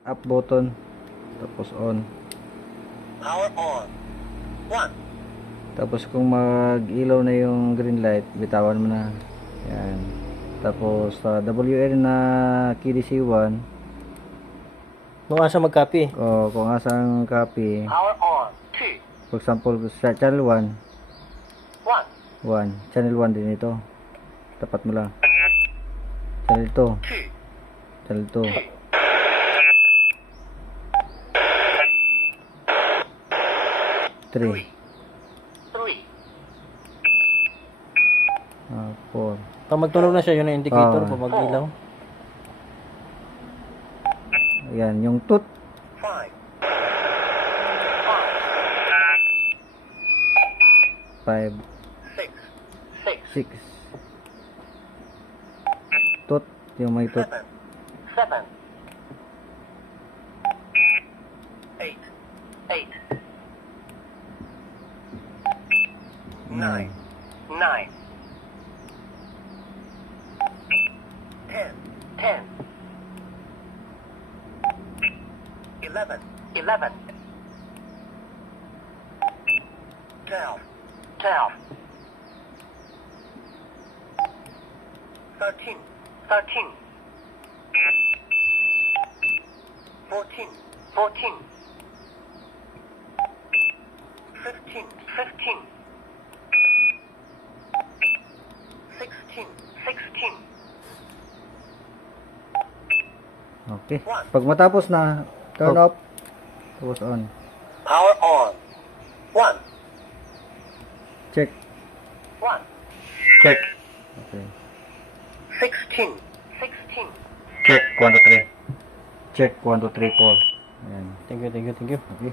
Up button. Tapos on. Power on. 1. Tapos kung mag-ilaw na yung green light, bitawan mo na. Yan. Tapos sa WL na KDC1, Nung asa mag-copy. o kung asang copy, Power on. 2. for example sa channel 1, 1. 1, channel 1 din ito. Tapat mo lang. Channel 2, 2. channel 2. 3, 3. 4. Pag magtunog na siya, yun ang indicator. Ah. Pag mag-ilaw. Ayan, yung toot. 5. 5, 6. 6. 6. Toot, yung may toot. 7. 7. 8. 8. 9. 9. 10. 10. 11. 11. 12. 12. 13. 13. 14. 14. 15. 15. 16. 16. Okay. Pag matapos na, turn off. Tapos on. Power on. 1. Check. 1. Check. Okay. 16. 16. Check. 1, 2, 3. Check 1, 2, 3, 4. Ayan. Thank you, thank you, thank you. Okay.